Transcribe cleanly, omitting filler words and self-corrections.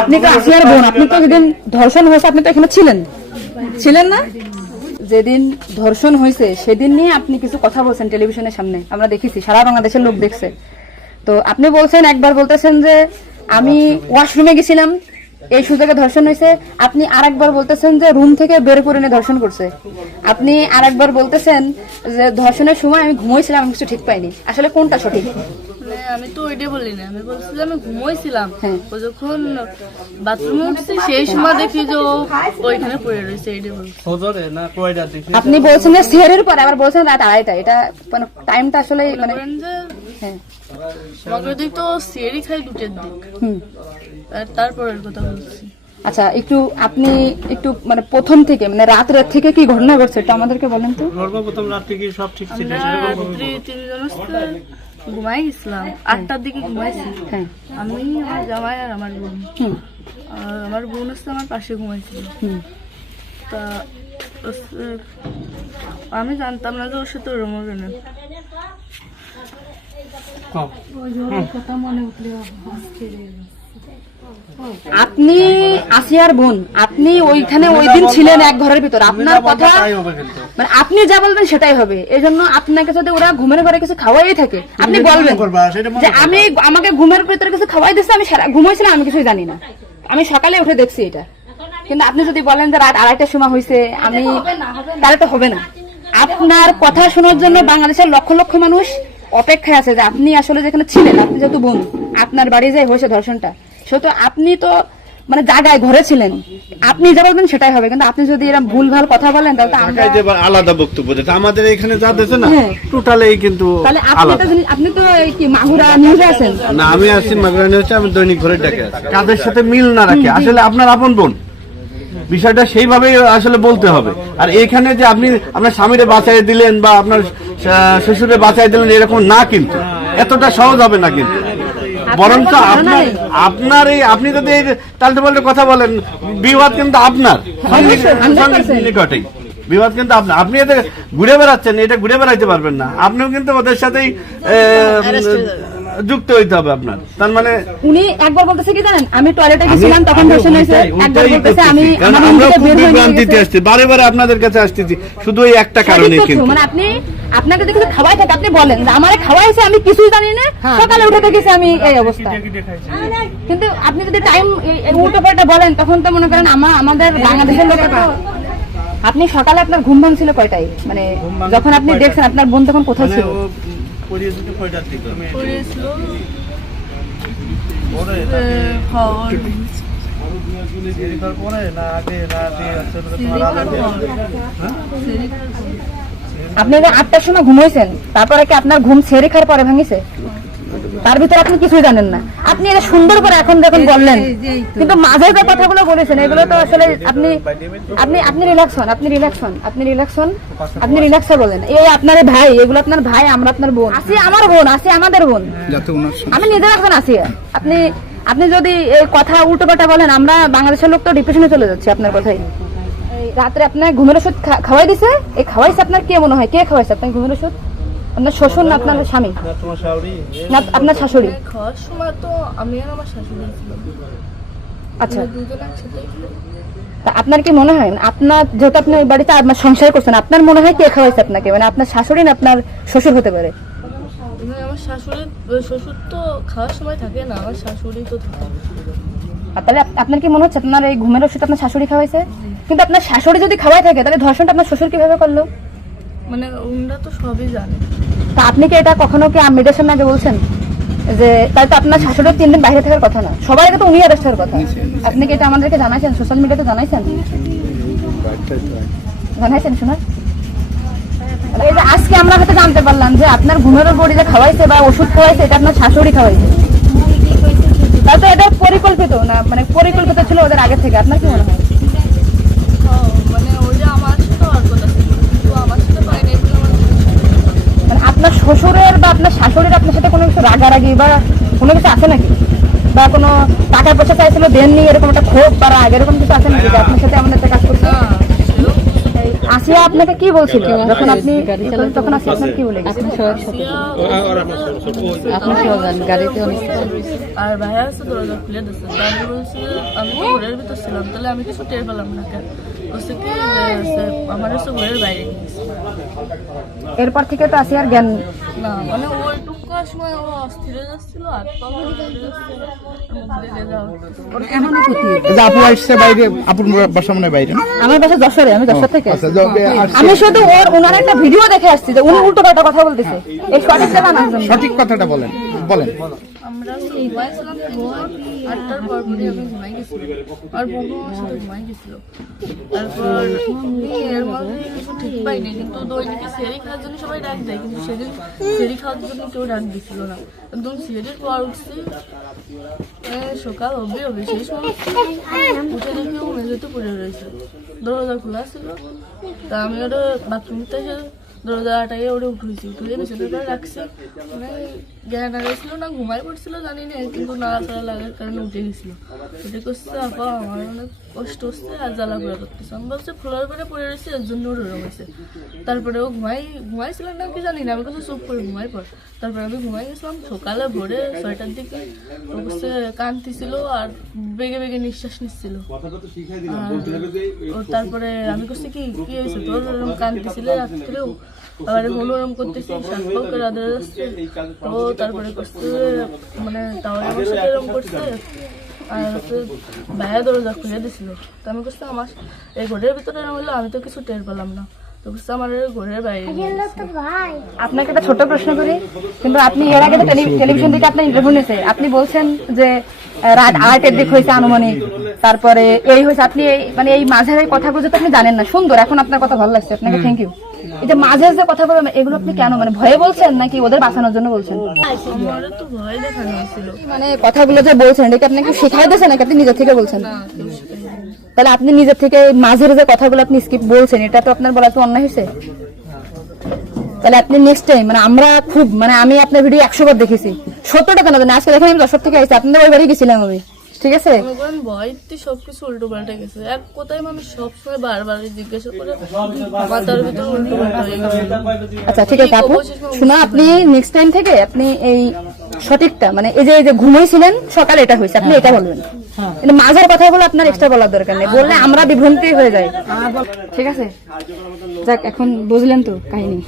আপনি তো আসিয়ার বোন, আপনি তো যেদিন ধর্ষণ হয়েছে আপনি তো এখানে ছিলেন না? যেদিন ধর্ষণ হয়েছে সেদিন নিয়ে আপনি কিছু কথা বলছেন টেলিভিশনের সামনে, আমরা দেখেছি, সারা বাংলাদেশের লোক দেখছে। তো আপনি বলছেন, একবার বলতেছেন যে আমি ওয়াশরুমে গেছিলাম এই সুযোগে ধর্ষণ হয়েছে, আপনি আরেকবার বলতেছেন যে রুম থেকে বের করে নিয়ে ধর্ষণ করছে, আপনি আরেকবার বলতেছেন যে ধর্ষণের সময় আমি ঘুমাইছিলাম, আমি কিছু ঠিক পাইনি। আসলে কোনটা সঠিক? আমি তো ওইটাই বলি না, আমি বলছিলাম আমি ঘুমাইছিলাম, ও যখন বাথরুমে উঠছি সেই সময় দেখি যে ওইখানে পড়ে রয়েছে, এইটাই বলছি। আপনি বলছেন যে সেহেরের পরে, আবার বলছেন রাত 2:30, এটা মানে টাইমটা আসলে মানে হ্যাঁ আমাকে দিক তো সেরি খাই 2টার দিক, তারপরের কথা বলছি। আচ্ছা, আপনি একটু মানে প্রথম থেকে মানে রাত থেকে কি ঘটনা ঘটছে এটা আমাদেরকে বলেন তো। সর্বপ্রথম রাত থেকে সব ঠিক ছিল, রাত্রি 3 জন ঘুমাই গেছিলাম, 8টার দিকে ঘুমাইছি। হ্যাঁ, আমি, আমার জামাই আর আমার বোন, আমার বোন হচ্ছে আমার পাশে ঘুমাইছিল। তা আমি জানতাম না যে ওর সাথে ওরম হবে না। আপনি আসিয়ার বোন, আপনি ওইখানে ওই দিন ছিলেন এক ঘরের ভিতর, আপনার কথা মানে আপনি যা বলবেন সেটাই হবে। এই জন্য আপনাকে যদি ওরা ঘুমের ঘরে কিছু খাওয়াই থাকে আপনি বলবেন যে আমাকে ঘুমের ভিতরে কিছু খাওয়াই দিচ্ছে, আমি ঘুমাইছিলাম, আমি কিছুই জানি না, আমি সকালে উঠে দেখছি এটা। কিন্তু আপনি যদি বলেন যে রাত 2:30টার সময় হয়েছে, আমি তাহলে তো হবে না। আপনার কথা শোনার জন্য বাংলাদেশের লক্ষ লক্ষ মানুষ অপেক্ষায় আছে যে আপনি আসলে যেখানে ছিলেন, আপনি যেহেতু বোন, আপনার বাড়ি যাই হয়েছে ধর্ষণটা, সেহেতু আপনি তো মানে জায়গায় ঘরে ছিলেন, আপনি যা বলবেন সেটাই হবে। কিন্তু আপনি যদি এরকম ভুলভাল কথা বলেন তাহলে আলাদা বক্তব্য দিতে, আমাদের এখানে যা দিয়েছে না টোটালি কিন্তু আলাদা। আপনি তো কি মাগুরা নিউজে আছেন না? আমি আছি মাগুরা নিউজে, আমি দৈনিক ঘরের ডাকে আছি। কাদের সাথে মিল না রাখে আসলে আপনার আপন বোন, বিষয়টা সেইভাবেই আসলে বলতে হবে। আর এখানে যে আপনি আপনার স্বামীরে বাঁচাই দিলেন বা আপনার শ্বশুরে বাঁচাই দিলেন এরকম না, কিন্তু এতটা সহজ হবে না। কিন্তু বরঞ্চ আপনার এই আপনি যদি তালতে পাল্টে কথা বলেন, বিবাদ কিন্তু আপনার নিকটেই, বিবাদ কিন্তু আপনার। আপনি এতে ঘুরে বেড়াচ্ছেন, এটা ঘুরে বেড়াইতে পারবেন না, আপনিও কিন্তু ওদের সাথেই যুক্ত হইতে হবে আপনার। তার মানে উনি একবার বলতেছে কি জানেন, আমি টয়লেটে গেছিলাম তখন ধর্ষণ হয়েছে, একবার বলতেছে আমি আমার রুম থেকে বের হয়ে বিভ্রান্তিতে আসছি, বারে বারে আপনাদের কাছে আসতেছি শুধু এই একটা কারণে। কিন্তু মানে আপনাকে দেখে খাওয়াই থাকে, আপনি বলেন যে আমারে খাওয়াইছে, আমি কিছুই জানি না, সকালে উঠে দেখেছি আমি এই অবস্থা। কিন্তু আপনি যদি টাইম উল্টো পাল্টা বলেন তখন তো মনে করেন আমাদের বাংলাদেশের লোকের, আপনি সকালে আপনার ঘুম ভাঙছিল কয়টায়, মানে যখন আপনি দেখছেন আপনার বোন তখন কোথায় ছিল? আপনি 8টার সময় ঘুমাইছেন, তারপরে কি আপনার ঘুম ছেড়ে খাওয়ার পরে ভাঙিছে? তার ভিতরে আপনি কিছুই জানেন না। আপনি এটা সুন্দর করে এখন যখন বললেন, কিন্তু মাঝে যে কথাগুলো বলেছেন এগুলো তো আসলে আপনি রিল্যাক্স হন, আপনি রিল্যাক্সে বলেন। এই আপনার ভাই, এগুলো আপনার ভাই, আমরা আপনার বোন, আসি আমার বোন, আসি আমাদের বোন, আমি নিজের একজন আছি। আপনি যদি এই কথা উল্টো পাল্টা বলেন, আমরা বাংলাদেশের লোক তো ডিপ্রেশনে চলে যাচ্ছে আপনার কথাই। রাত্রে আপনার ঘুমের ওষুধ খাওয়াই দিছে, এই খাওয়াইছে আপনার কে মনে হয়, কে খাওয়াইছে আপনার ঘুমের ওষুধ? আপনার শ্বশুর না আপনার স্বামী না আপনার শাশুড়ি? খাওয়ার সময় তো আমি আর আমার শাশুড়ি ছিলাম। আচ্ছা, দুজন একসাথে। তা আপনার কি মনে হয়, আপনার যেহেতু আপনি ওই বাড়িতে আপনার সংসার করছেন, আপনার মনে হয় কে খাওয়াইছে আপনাকে, মানে আপনার শাশুড়ি না আপনার শ্বশুর হতে পারে? আমার শাশুড়ি, শ্বশুর তো খাওয়ার সময় থাকে না, আমার শাশুড়ি তো থাকে। তাহলে আপনার কি মনে হচ্ছে আপনার এই ঘুমের ওষুধ আপনার শাশুড়ি খাওয়াইছে? কিন্তু আপনার শাশুড়ি যদি খাওয়াই থাকে তাহলে ধর্ষণটা আপনার শ্বশুর কিভাবে করলো? মানে ওনারা তো সবই জানে। তা আপনি কি এটা কখনো কি মিডিয়ার সামনে আগে বলছেন যে তাই তো আপনার শাশুড়ির 3 দিন বাইরে থাকার কথা না, সবার আগে তো উনি অ্যারেস্ট হওয়ার কথা? আপনি কি এটা আমাদেরকে জানাইছেন, সোশ্যাল মিডিয়াতে জানাইছেন? শোনা, এই যে আজকে আমরা হয়তো জানতে পারলাম যে আপনার ঘুমের বড়ি যে খাওয়াইছে বা ওষুধ খাওয়াইছে এটা আপনার শাশুড়ি খাওয়াইছে, তাহলে এটা পরিকল্পিত না, মানে পরিকল্পিত ছিল ওদের আগে থেকে? আপনার কি মনে হয়? মানে ওই যে আমার সাথে আর কথা ছিল, কিন্তু আমার সাথে পাইনি, মানে আপনার শ্বশুরের বা আপনার শাশুড়ির আপনার সাথে কোনো কিছু রাগারাগি বা কোনো কিছু আছে নাকি, বা কোনো টাকা পয়সা চাইছিল দেন নি, এরকম একটা ক্ষোভ বা রাগ এরকম কিছু আছে নাকি যে আপনার সাথে আমাদের কাজ করছে? আসিয়া আপনাকে কি বলছিল যখন আপনি তখন আসিয়া আপনাকে কি বলে গেছে? আর ভাইয়া আছে দরজা খুলে দিচ্ছে, আমি বলছি আমি তো ঘরের ভিতর ছিলাম, তাহলে আমি কিছু টের পেলাম না কেন? বলছে কি আমার হচ্ছে ঘরের বাইরে নিয়ে গেছে। এরপর থেকে তো আসিয়ার জ্ঞান না মানে ওইটুকু সময় ও অস্থির হয়ে যাচ্ছিল, আর তখন আপু আসছে বাইরে, আপুর বাসা মনে হয় বাইরে। আমার বাসা যশোরে, আমি যশোর থেকে আচ্ছা, আমি শুধু ওনার একটা ভিডিও দেখে আসছি যে উনি উল্টো পাল্টা কথা বলতেছে, এই সঠিকটা জানার জন্য। সঠিক কথাটা বলেন বলেন। আমরা ঘুমাইছিলাম, 8টার পর পরই আমি ঘুমাই গেছিলাম, আর বোনও আমার সাথে ঘুমাই গেছিল। তারপর এর মধ্যে কিছু ঠিক পাইনি, কিন্তু দৈনিকে সেরি খাওয়ার জন্য সবাই ডাক দেয়, কিন্তু সেদিন সেরি খাওয়ার জন্য কেউ ডাক দিছিল না। একদম সেরির পর উঠছি, সকাল হবে সেই সময় উঠে দেখি ও মেঝেতে পড়ে রয়েছে, দরজা খোলা ছিল। তা আমি ওটা বাথরুম থেকে দরজা আটাইয়ে ওটা উঠেছি, উঠে বিছানার পরে রাখছি, মানে জ্ঞান হারাইছিল না ঘুমাই পড়ছিল জানি না, কিন্তু নাড়াচাড়া লাগার কারণে উঠে গেছিল। উঠে করছে আপা আমার অনেক কষ্ট হচ্ছে আর জ্বালা ঘোরা করতেছে, আমি বলছি ফ্লোর করে পড়ে রয়েছে এর জন্য ওর ওরম হয়েছে। তারপরে ও ঘুমাইছিলাম না কি জানি না, আমি কাছে চুপ করে ঘুমাই পর। তারপরে আমি ঘুমাই গেছিলাম, সকালে ভোরে 6টার দিকে ও করছে কাঁদতেছিল আর বেগে বেগে নিঃশ্বাস নিচ্ছিল। তারপরে আমি করছি কি কি হয়েছে তোর, ওরম কাঁদতেছিল রাত্রেও, আবার মনোরম করতেছি, শ্বাসটাও করে আদরে যাচ্ছে। ও তারপরে করছে মানে তাহলে আমার সাথে এরকম করছে, আর হচ্ছে ভাইয়া দরজা খুলে দিছিল। তো আমি করছি আমার এই ঘরের ভিতরে এরকম হলো, আমি তো কিছু টের পেলাম না, তো করছে আমার ঘরের বাইরে নিয়ে গেছে। আপনাকে একটা ছোট প্রশ্ন করি, কিন্তু আপনি এর আগে তো টেলিভিশন থেকে আপনার ইন্টারভিউ নিয়েছে, আপনি বলছেন যে রাত 8-এর দিক হয়েছে আনুমানিক, তারপরে এই হয়েছে, আপনি মানে এই মাঝের এই কথাগুলো তো আপনি জানেন না। সুন্দর, এখন আপনার কথা ভালো লাগছে, আপনাকে থ্যাংক ইউ। এই যে মাঝের যে কথাগুলো এগুলো আপনি কেন মানে ভয়ে বলছেন নাকি ওদের বাঁচানোর জন্য বলছেন? আমার তো ভয় দেখানো হয়েছিল মানে কথাগুলো যে বলছেন এটা কি আপনাকে শেখাই দিয়েছে নাকি আপনি নিজের থেকে বলছেন? না, কেউ শেখায়নি। তাহলে আপনি নিজের থেকে মাঝের যে কথাগুলো আপনি স্কিপ বলছেন, এটা তো আপনার বলা তো অন্যায় হয়েছে। তাহলে আপনি নেক্সট টাইম মানে আমরা খুব মানে আমি আপনার ভিডিও 100 বার দেখেছি, 70টা কেন জানি, আজকে দেখেন আমি 10 থেকে আসছি, আপনাদের ওই বাড়ি গেছিলাম আমি, ঠিক আছে? মনে করেন ভয়তে সবকিছু উল্টো পাল্টে গেছে, এক কথায় মানুষ সবসময় বারবার জিজ্ঞাসা করে মাথার ভিতর উল্টো পাল্টা হয়ে গেছে। আচ্ছা ঠিক আছে আপু, শোনা আপনি নেক্সট টাইম থেকে আপনি এই সঠিকটা মানে এই যে ঘুমাইছিলেন সকালে এটা হয়েছে আপনি এটা বলবেন, কিন্তু মাঝের কথাগুলো আপনার এক্সট্রা বলার দরকার নেই, বললে আমরা বিভ্রান্তি হয়ে যাই। ঠিক আছে, যাক এখন বুঝলেন তো কাহিনী।